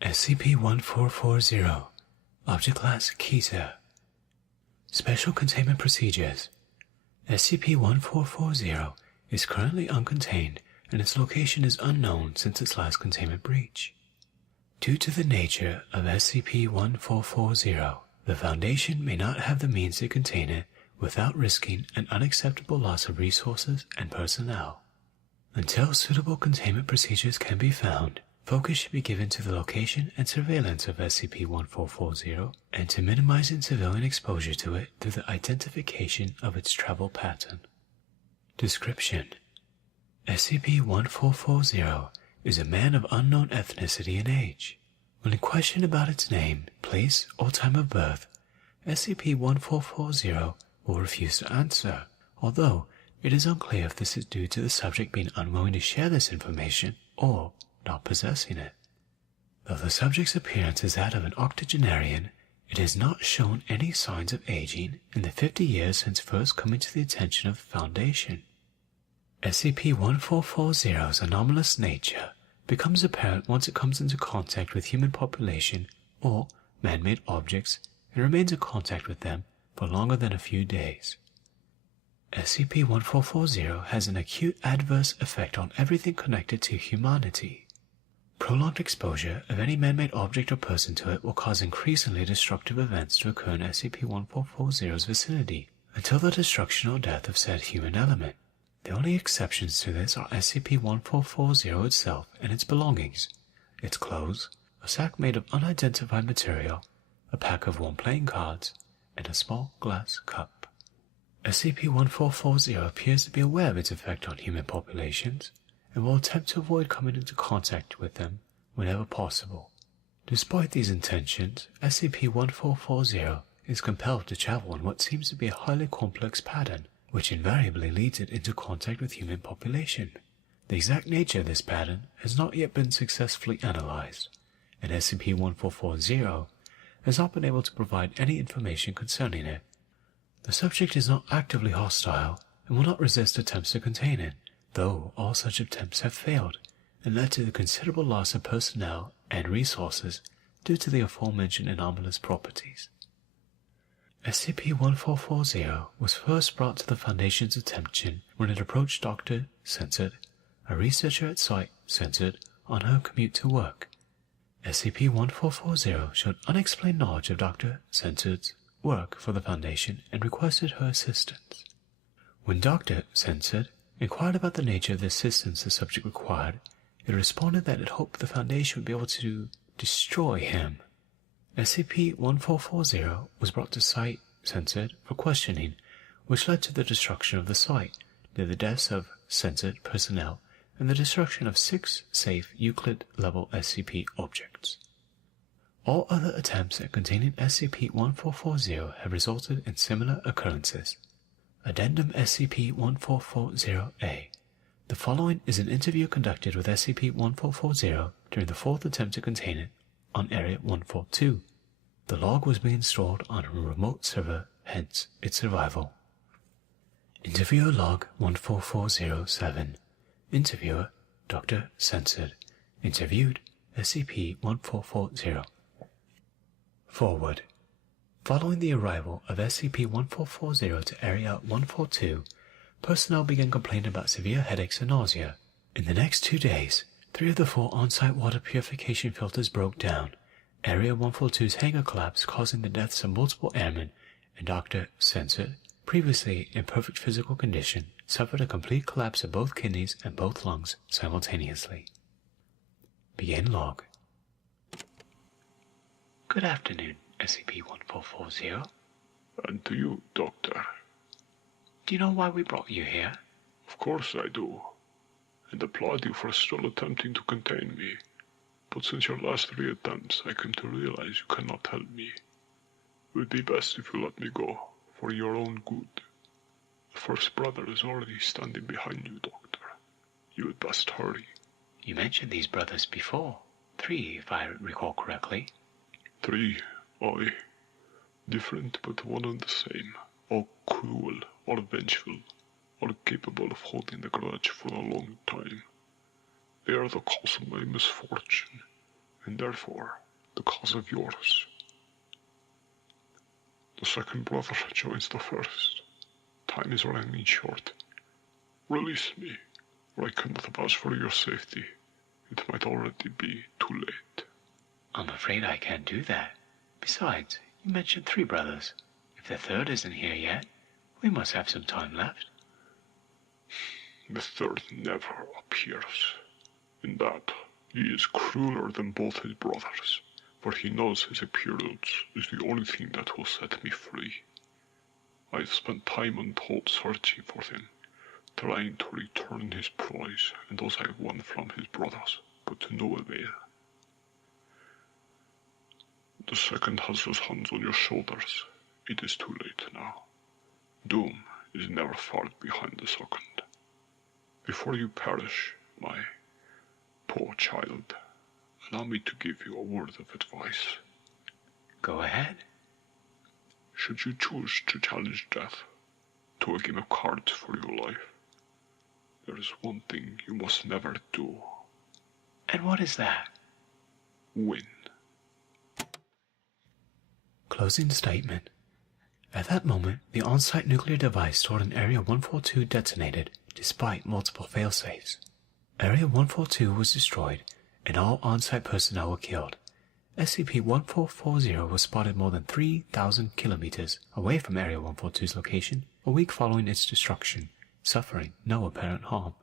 SCP-1440, Object Class Keter. Special Containment Procedures. SCP-1440 is currently uncontained and its location is unknown since its last containment breach. Due to the nature of SCP-1440, the Foundation may not have the means to contain it without risking an unacceptable loss of resources and personnel. Until suitable containment procedures can be found, focus should be given to the location and surveillance of SCP-1440 and to minimizing civilian exposure to it through the identification of its travel pattern. Description: SCP-1440 is a man of unknown ethnicity and age. When questioned about its name, place, or time of birth, SCP-1440 will refuse to answer, although it is unclear if this is due to the subject being unwilling to share this information or not possessing it. Though the subject's appearance is that of an octogenarian, it has not shown any signs of aging in the 50 years since first coming to the attention of the Foundation. SCP-1440's anomalous nature becomes apparent once it comes into contact with human population or man-made objects and remains in contact with them for longer than a few days. SCP-1440 has an acute adverse effect on everything connected to humanity. Prolonged exposure of any man-made object or person to it will cause increasingly destructive events to occur in SCP-1440's vicinity until the destruction or death of said human element. The only exceptions to this are SCP-1440 itself and its belongings, its clothes, a sack made of unidentified material, a pack of worn playing cards, and a small glass cup. SCP-1440 appears to be aware of its effect on human populations and will attempt to avoid coming into contact with them whenever possible. Despite these intentions, SCP-1440 is compelled to travel in what seems to be a highly complex pattern, which invariably leads it into contact with human population. The exact nature of this pattern has not yet been successfully analyzed, and SCP-1440 has not been able to provide any information concerning it. The subject is not actively hostile and will not resist attempts to contain it, though all such attempts have failed and led to the considerable loss of personnel and resources due to the aforementioned anomalous properties. SCP-1440 was first brought to the Foundation's attention when it approached Dr. Censored, a researcher at Site Censored, on her commute to work. SCP-1440 showed unexplained knowledge of Dr. Censored's work for the Foundation and requested her assistance. When Dr. Censored inquired about the nature of the assistance the subject required, it responded that it hoped the Foundation would be able to destroy him. SCP-1440 was brought to Site Censored for questioning, which led to the destruction of the site, the deaths of censored personnel, and the destruction of 6 safe Euclid-level SCP objects. All other attempts at containing SCP-1440 have resulted in similar occurrences. Addendum SCP-1440-A. The following is an interview conducted with SCP-1440 during the 4th attempt to contain it on Area 142. The log was being stored on a remote server, hence its survival. Interviewer Log 14407. Interviewer Dr. Censored. Interviewed SCP-1440. Forward. Following the arrival of SCP-1440 to Area 142, personnel began complaining about severe headaches and nausea. In the next 2 days, 3 of the 4 on-site water purification filters broke down. Area 142's hangar collapsed, causing the deaths of multiple airmen, and Dr. Censored, previously in perfect physical condition, suffered a complete collapse of both kidneys and both lungs simultaneously. Begin log. Good afternoon, SCP-1440. And to you, Doctor. Do you know why we brought you here? Of course I do. And applaud you for still attempting to contain me. But since your last 3 attempts, I came to realize you cannot help me. It would be best if you let me go, for your own good. The first brother is already standing behind you, Doctor. You had best hurry. You mentioned these brothers before. 3, if I recall correctly. 3, aye. Different but one and the same. All cruel, all vengeful, all capable of holding the grudge for a long time. They are the cause of my misfortune, and therefore the cause of yours. The second brother joins the first. Time is running short. Release me, or I cannot vouch for your safety. It might already be too late. I'm afraid I can't do that. Besides, you mentioned 3 brothers. If the third isn't here yet, we must have some time left. The third never appears. In that, he is crueler than both his brothers, for he knows his appearance is the only thing that will set me free. I've spent time untold searching for him, trying to return his prize and those I've won from his brothers, but to no avail. The second has his hands on your shoulders. It is too late now. Doom is never far behind the second. Before you perish, my poor child, allow me to give you a word of advice. Go ahead. Should you choose to challenge death to a game of cards for your life, there is one thing you must never do. And what is that? Win. Closing statement. At that moment, the on-site nuclear device stored in Area 142 detonated, despite multiple failsafes. Area 142 was destroyed, and all on-site personnel were killed. SCP-1440 was spotted more than 3,000 kilometers away from Area 142's location a week following its destruction, suffering no apparent harm.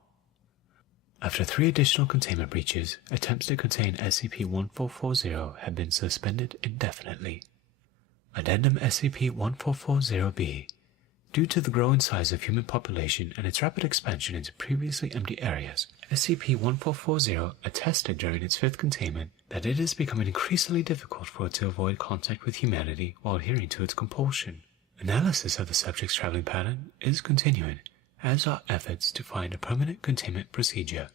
After 3 additional containment breaches, attempts to contain SCP-1440 have been suspended indefinitely. Addendum SCP-1440-B. Due to the growing size of human population and its rapid expansion into previously empty areas, SCP-1440 attested during its 5th containment that it is becoming increasingly difficult for it to avoid contact with humanity while adhering to its compulsion. Analysis of the subject's traveling pattern is continuing, as are efforts to find a permanent containment procedure.